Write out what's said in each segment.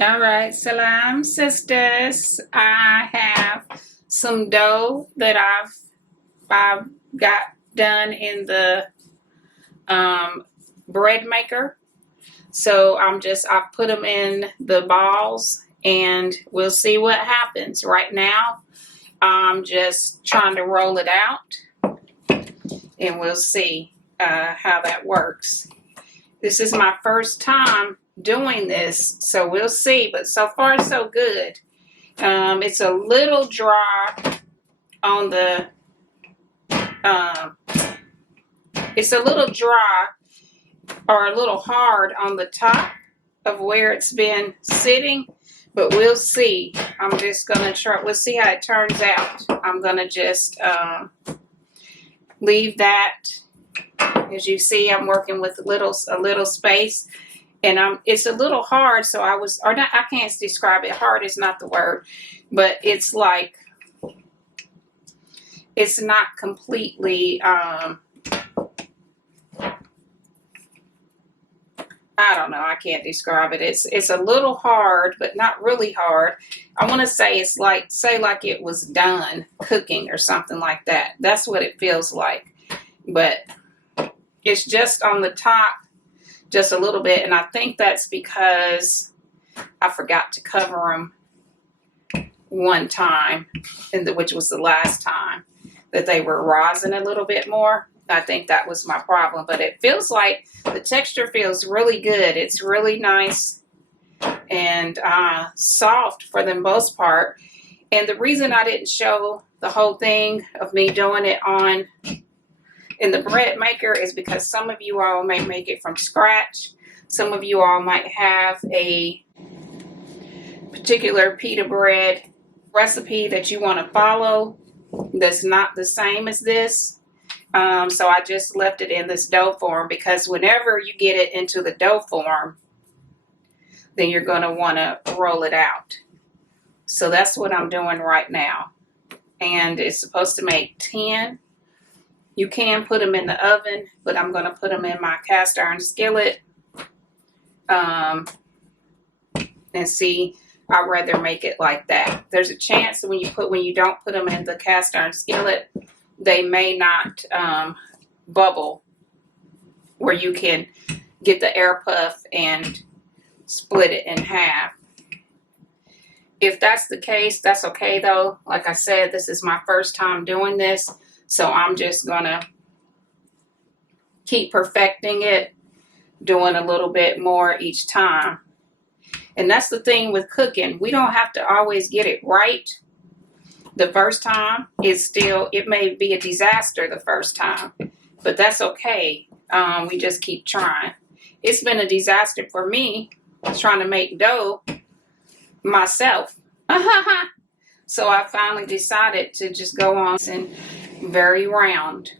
All right, salam sisters. I have some dough that I've got done in the bread maker. So I've put them in the balls and we'll see what happens. Right now, I'm just trying to roll it out and we'll see how that works. This is my first time doing this, so we'll see, but so far so good. It's a little dry on the it's a little dry or a little hard on the top of where it's been sitting, but we'll see. I'm just gonna try. We'll see how it turns out. I'm gonna just leave that. As you see, I'm working with a little space, and it's a little hard. So I can't describe it. Hard is not the word, but it's like it's not completely. I don't know. I can't describe it. It's a little hard, but not really hard. I want to say it's like it was done cooking or something like that. That's what it feels like, but it's just on the top, just a little bit, and I think that's because I forgot to cover them one time, which was the last time that they were rising a little bit more. I think that was my problem, but it feels like the texture feels really good. It's really nice and soft for the most part. And the reason I didn't show the whole thing of me doing it in the bread maker is because some of you all may make it from scratch. Some of you all might have a particular pita bread recipe that you want to follow that's not the same as this. So I just left it in this dough form because whenever you get it into the dough form, then you're going to want to roll it out. So that's what I'm doing right now. And it's supposed to make 10. You can put them in the oven, but I'm going to put them in my cast iron skillet. And see, I'd rather make it like that. There's a chance that when you don't put them in the cast iron skillet, they may not bubble where you can get the air puff and split it in half. If that's the case, that's okay though. Like I said, this is my first time doing this, so I'm just gonna keep perfecting it, doing a little bit more each time. And that's the thing with cooking. We don't have to always get it right the first time. It may be a disaster the first time, but that's okay. We just keep trying. It's been a disaster for me trying to make dough myself. So I finally decided to just go on and very round.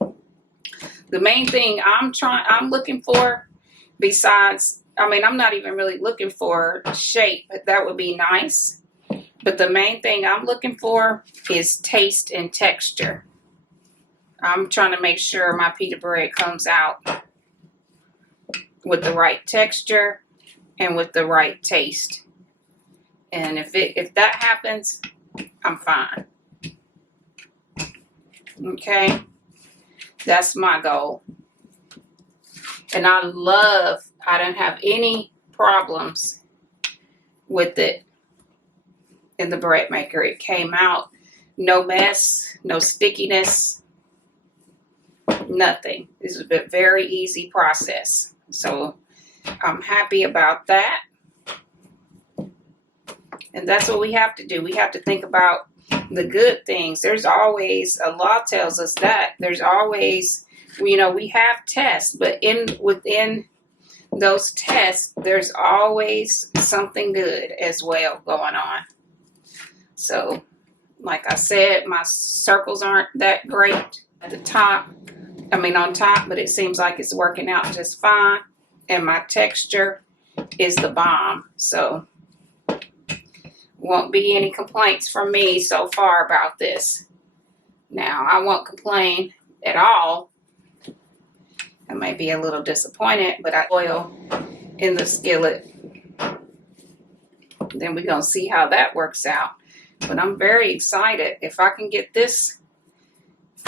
The main thing I'm looking for, besides, I'm not even really looking for shape, but that would be nice. But the main thing I'm looking for is taste and texture. I'm trying to make sure my pita bread comes out with the right texture and with the right taste. And if that happens, I'm fine. Okay? That's my goal. And I don't have any problems with it in the bread maker. It came out no mess, no stickiness, nothing. This is a very easy process. So I'm happy about that. And that's what we have to do. We have to think about the good things. There's always, Allah tells us that there's always, we have tests, but within those tests, there's always something good as well going on. So, like I said, my circles aren't that great at the top. On top, but it seems like it's working out just fine. And my texture is the bomb. So, won't be any complaints from me so far about this. Now, I won't complain at all. I may be a little disappointed, but I oil in the skillet then we're going to see how that works out. But I'm very excited. If I can get this,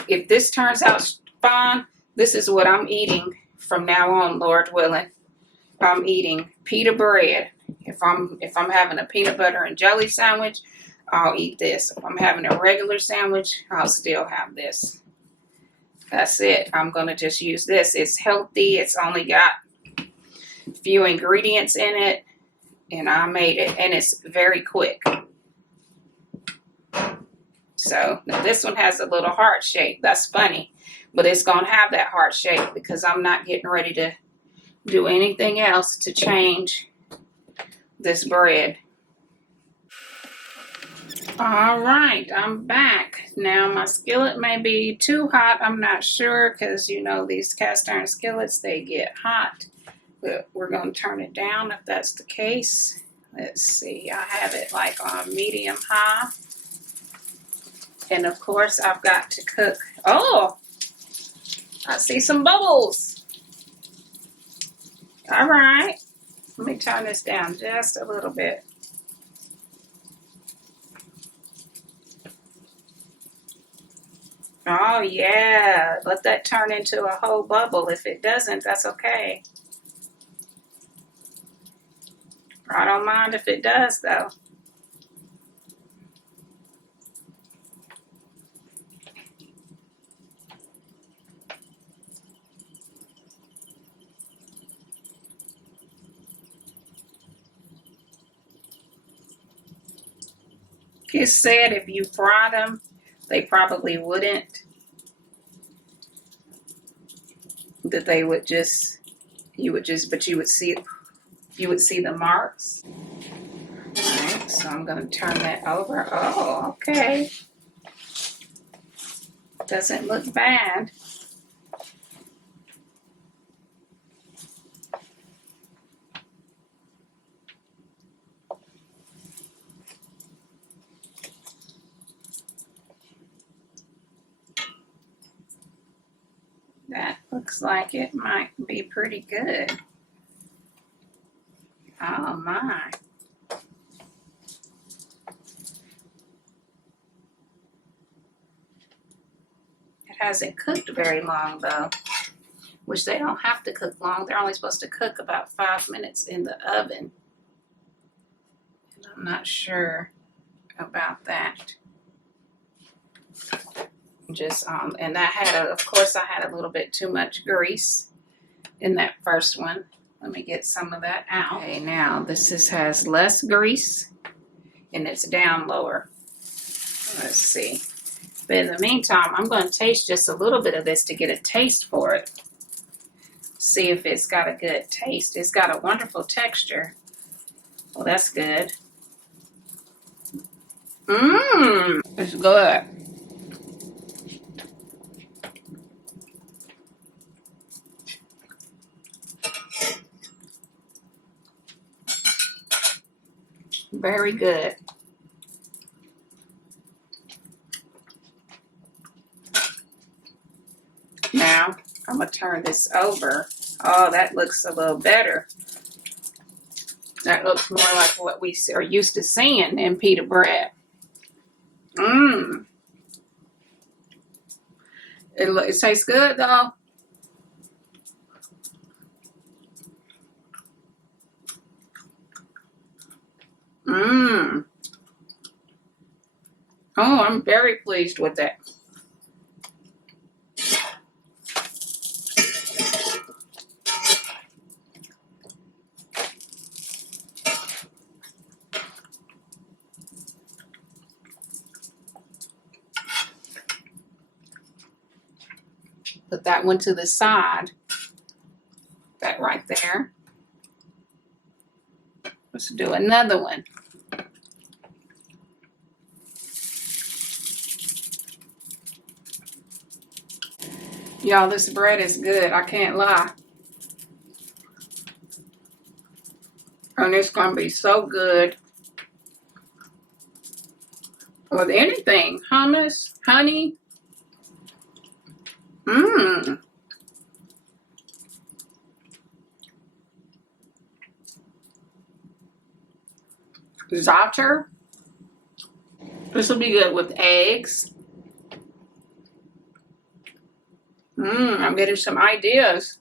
if this turns out fine, this is what I'm eating from now on, Lord willing. I'm eating pita bread. If I'm having a peanut butter and jelly sandwich, I'll eat this. If I'm having a regular sandwich, I'll still have this. That's it. I'm going to just use this. It's healthy. It's only got a few ingredients in it, and I made it, and it's very quick. So now this one has a little heart shape. That's funny, but it's going to have that heart shape because I'm not getting ready to do anything else to change this bread. All right, I'm back. Now my skillet may be too hot. I'm not sure because, you know, these cast iron skillets, they get hot. But we're going to turn it down if that's the case. Let's see. I have it like on medium high. And of course, I've got to cook. Oh, I see some bubbles. All right. Let me turn this down just a little bit. Oh, yeah. Let that turn into a whole bubble. If it doesn't, that's okay. I don't mind if it does, though. It said if you fry them, they probably wouldn't. That they would just, but you would see the marks. All right, so I'm going to turn that over. Oh, okay. Doesn't look bad. That looks like it might be pretty good. Oh my. It hasn't cooked very long though, which they don't have to cook long. They're only supposed to cook about 5 minutes in the oven. And I'm not sure about that. Just and I had of course I had a little bit too much grease in that first one. Let me get some of that out. Okay, now this has less grease and it's down lower. Let's see. But in the meantime, I'm going to taste just a little bit of this to get a taste for it. See if it's got a good taste. It's got a wonderful texture. Well, that's good. It's good. Very good. Now, I'm going to turn this over. Oh, that looks a little better. That looks more like what we are used to seeing in pita bread. It tastes good, though. Oh, I'm very pleased with that. Put that one to the side. That right there. Let's do another one. Y'all, this bread is good. I can't lie. And it's going to be so good with anything. Hummus, honey. Za'atar. This will be good with eggs. I'm getting some ideas.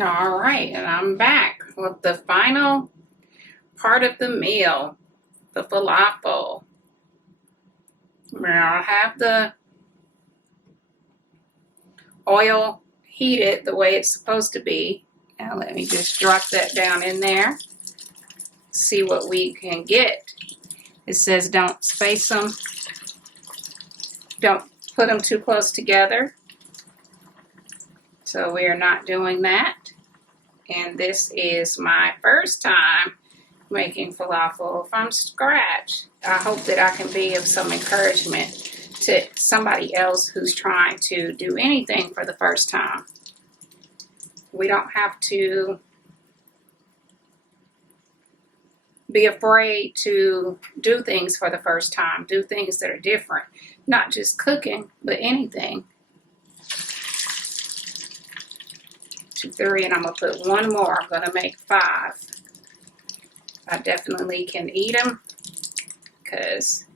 All right, and I'm back with the final part of the meal, the falafel. Now I have the oil heated the way it's supposed to be. Now let me just drop that down in there. See what we can get. It says don't space them. Don't put them too close together. So we are not doing that. And this is my first time making falafel from scratch. I hope that I can be of some encouragement to somebody else who's trying to do anything for the first time. We don't have to be afraid to do things for the first time, do things that are different, not just cooking, but anything. 2, 3, and I'm gonna put one more. I'm gonna make 5. I definitely can eat them because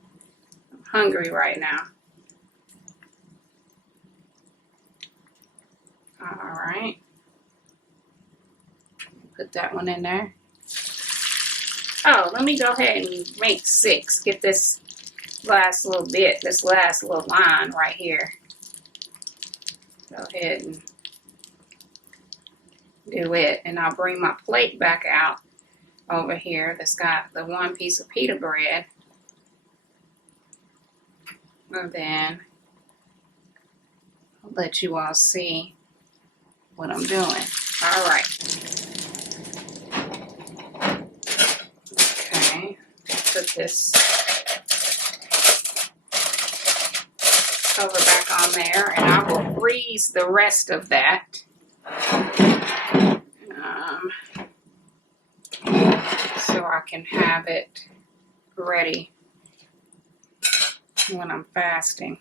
I'm hungry right now. All right, put that one in there. Oh, let me go ahead and make 6. Get this last little bit, this last little line right here. Go ahead and do it, and I'll bring my plate back out over here that's got the 1 piece of pita bread, and then I'll let you all see what I'm doing. All right. Okay, put this cover back on there, and I will freeze the rest of that. So I can have it ready when I'm fasting.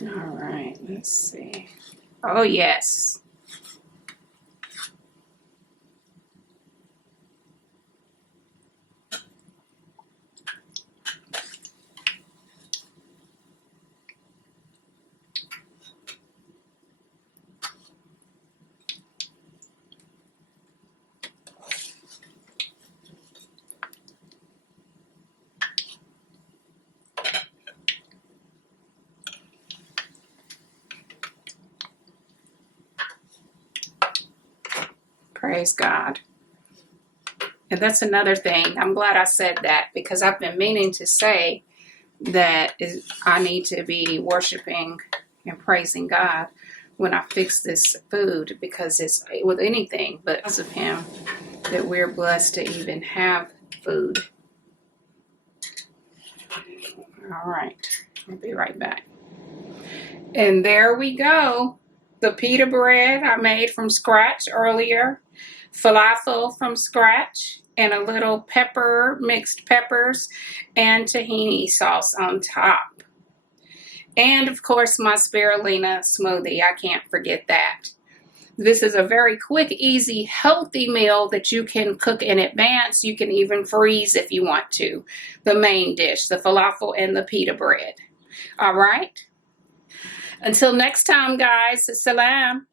All right, let's see. Oh, yes. Praise God. And that's another thing. I'm glad I said that because I've been meaning to say that I need to be worshiping and praising God when I fix this food, because it's with anything but because of Him that we're blessed to even have food. All right, I'll be right back. And there we go. The pita bread I made from scratch earlier, falafel from scratch, and a little pepper, mixed peppers, and tahini sauce on top. And of course, my spirulina smoothie. I can't forget that. This is a very quick, easy, healthy meal that you can cook in advance. You can even freeze if you want to. The main dish, the falafel and the pita bread. All right? Until next time, guys, salam.